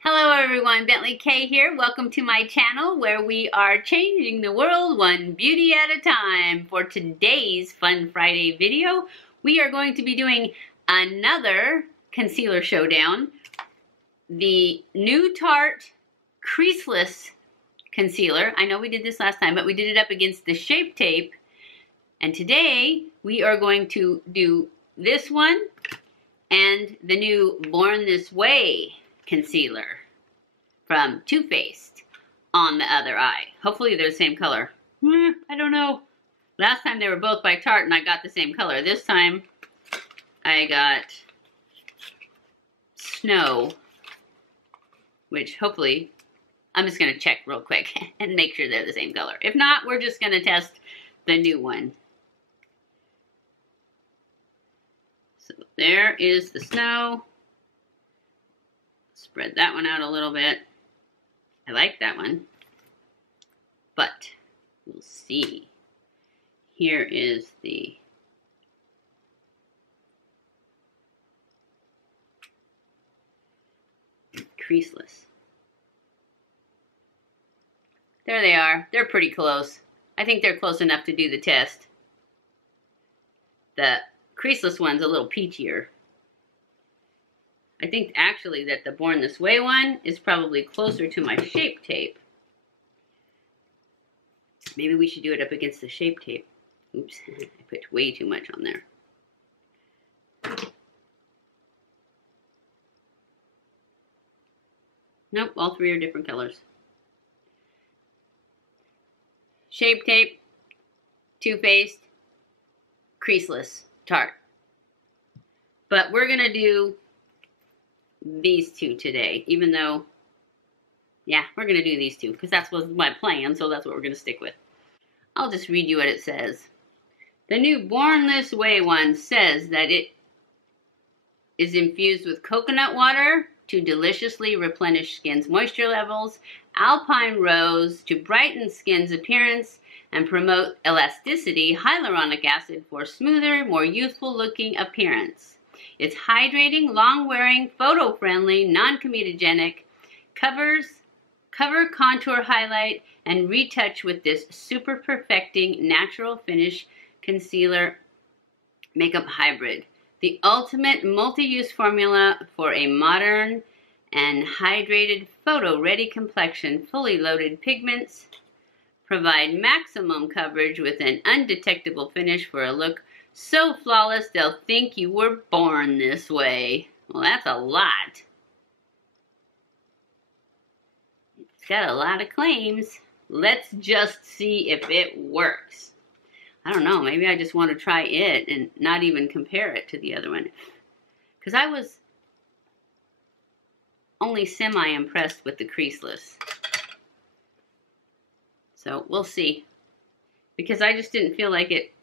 Hello everyone, BentlyK here. Welcome to my channel where we are changing the world one beauty at a time. For today's Fun Friday video, we are going to be doing another Concealer Showdown. The new Tarte Creaseless Concealer. I know we did this last time, but we did it up against the Shape Tape. And today we are going to do this one and the new Born This Way concealer from Too Faced on the other eye. Hopefully they're the same color. I don't know. Last time they were both by Tarte and I got the same color. This time I got Snow, which hopefully, I'm just going to check real quick and make sure they're the same color. If not, we're just going to test the new one. So there is the Snow. Spread that one out a little bit. I like that one. But we'll see. Here is the Creaseless. There they are. They're pretty close. I think they're close enough to do the test. The Creaseless one's a little peachier. I think actually that the Born This Way one is probably closer to my Shape Tape. Maybe we should do it up against the Shape Tape. Oops, I put way too much on there. Nope, all three are different colors. Shape Tape, Too Faced, Creaseless, Tarte. But we're going to do these two today, even though, yeah, we're going to do these two because that was my plan, so that's what we're going to stick with. I'll just read you what it says. The new Born This Way one says that it is infused with coconut water to deliciously replenish skin's moisture levels, alpine rose to brighten skin's appearance and promote elasticity, hyaluronic acid for smoother, more youthful looking appearance. It's hydrating, long-wearing, photo-friendly, non-comedogenic, cover, contour, highlight, and retouch with this super perfecting natural finish concealer makeup hybrid. The ultimate multi-use formula for a modern and hydrated photo-ready complexion. Fully loaded pigments provide maximum coverage with an undetectable finish for a look so flawless they'll think you were born this way. Well, that's a lot. It's got a lot of claims. Let's just see if it works. I don't know, maybe I just want to try it and not even compare it to the other one. Because I was only semi-impressed with the Creaseless. So we'll see. Because I just didn't feel like it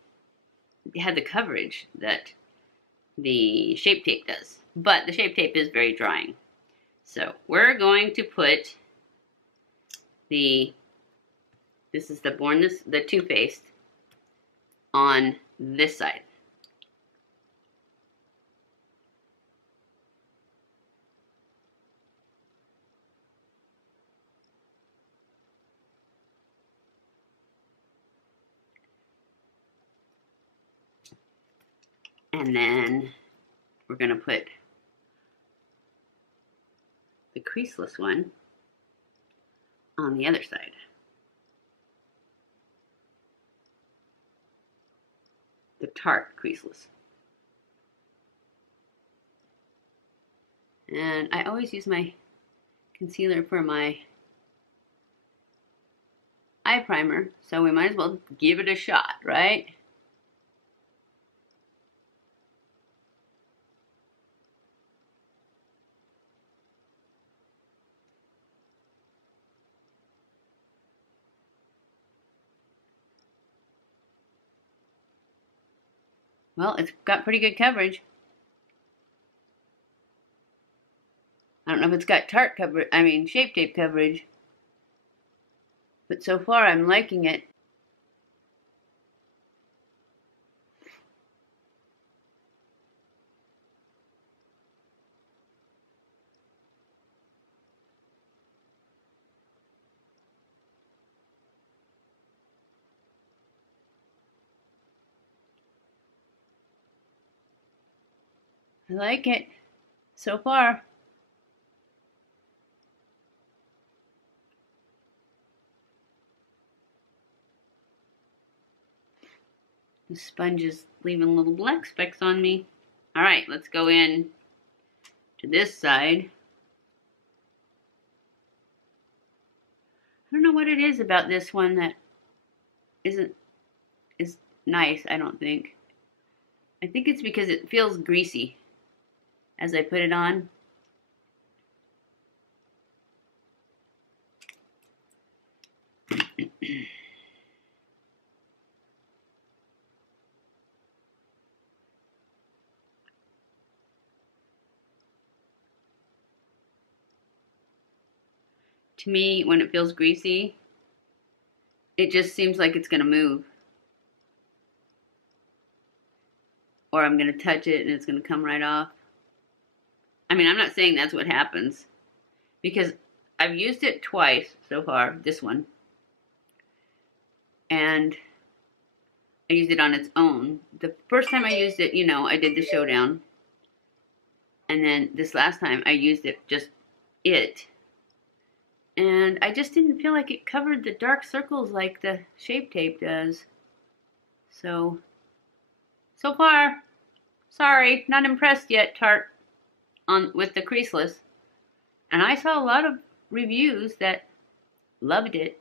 had the coverage that the Shape Tape does. But the Shape Tape is very drying. So we're going to put this is the Too Faced on this side. And then we're going to put the Creaseless one on the other side. The Tarte Creaseless. And I always use my concealer for my eye primer, so we might as well give it a shot, right? Well, it's got pretty good coverage. I don't know if it's got Tarte coverage, Shape Tape coverage. But so far I'm liking it. I like it so far. The sponge is leaving little black specks on me. All right, let's go in to this side. I don't know what it is about this one that is nice, I don't think. I think it's because it feels greasy as I put it on. To me, when it feels greasy, it just seems like it's gonna move. Or I'm gonna touch it and it's gonna come right off. I mean, I'm not saying that's what happens, because I've used it twice so far, this one. And I used it on its own. The first time I used it, you know, I did the showdown. And then this last time I used it, just it. And I just didn't feel like it covered the dark circles like the Shape Tape does. So far, sorry, not impressed yet, Tarte, with the Creaseless. And I saw a lot of reviews that loved it.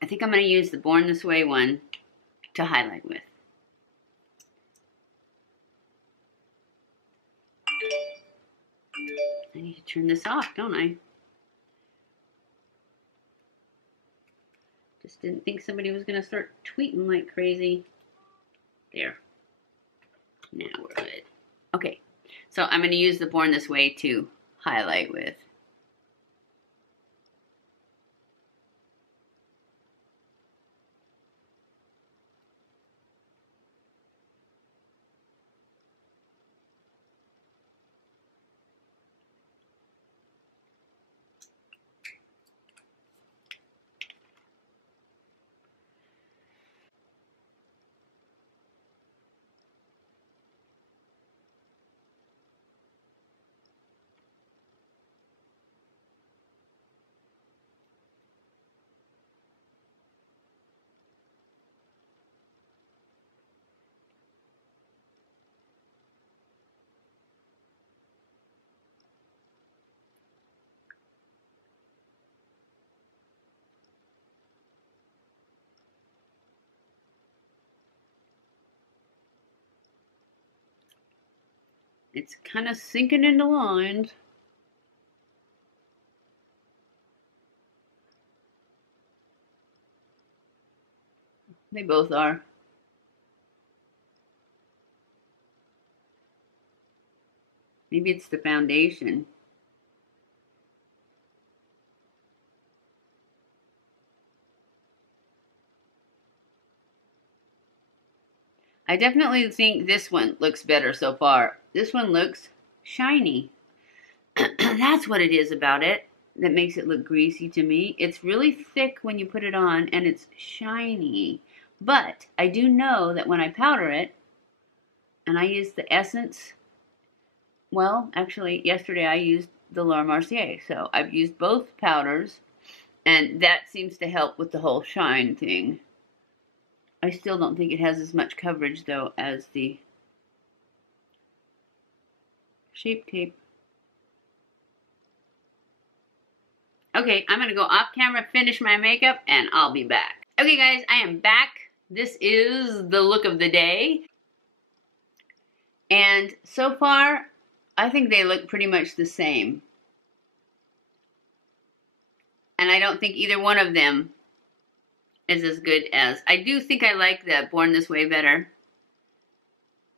I think I'm going to use the Born This Way one to highlight with. I need to turn this off, don't I? Just didn't think somebody was going to start tweeting like crazy. There. Now we're good. Okay, so I'm going to use the Born This Way to highlight with. It's kind of sinking into lines. They both are. Maybe it's the foundation. I definitely think this one looks better so far. This one looks shiny. That's what it is about it that makes it look greasy to me. It's really thick when you put it on and it's shiny. But I do know that when I powder it, and I use the Essence, well, actually yesterday I used the Laura Mercier. So I've used both powders and that seems to help with the whole shine thing. I still don't think it has as much coverage though as the Shape Tape. Okay, I'm going to go off camera, finish my makeup, and I'll be back. Okay guys, I am back. This is the look of the day. And so far, I think they look pretty much the same. And I don't think either one of them is as good as... I do think I like the Born This Way better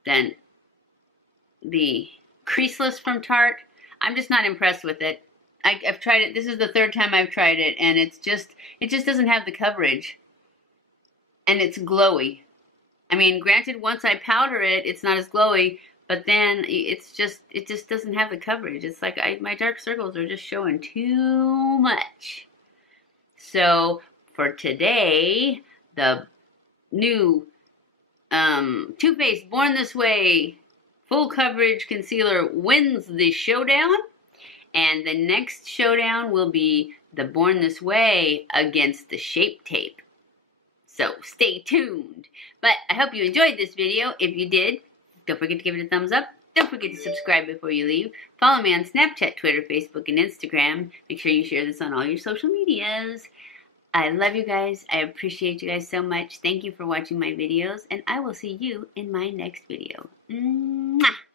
than the Creaseless from Tarte. I'm just not impressed with it. I've tried it. This is the third time I've tried it, and it just doesn't have the coverage. And it's glowy. I mean, granted, once I powder it, it's not as glowy, but then it just doesn't have the coverage. It's like my dark circles are just showing too much. So for today, the new Too Faced Born This Way Full Coverage Concealer wins the showdown. And the next showdown will be the Born This Way against the Shape Tape. So stay tuned. But I hope you enjoyed this video. If you did, don't forget to give it a thumbs up. Don't forget to subscribe before you leave. Follow me on Snapchat, Twitter, Facebook, and Instagram. Make sure you share this on all your social medias. I love you guys. I appreciate you guys so much. Thank you for watching my videos. And I will see you in my next video. Mwah!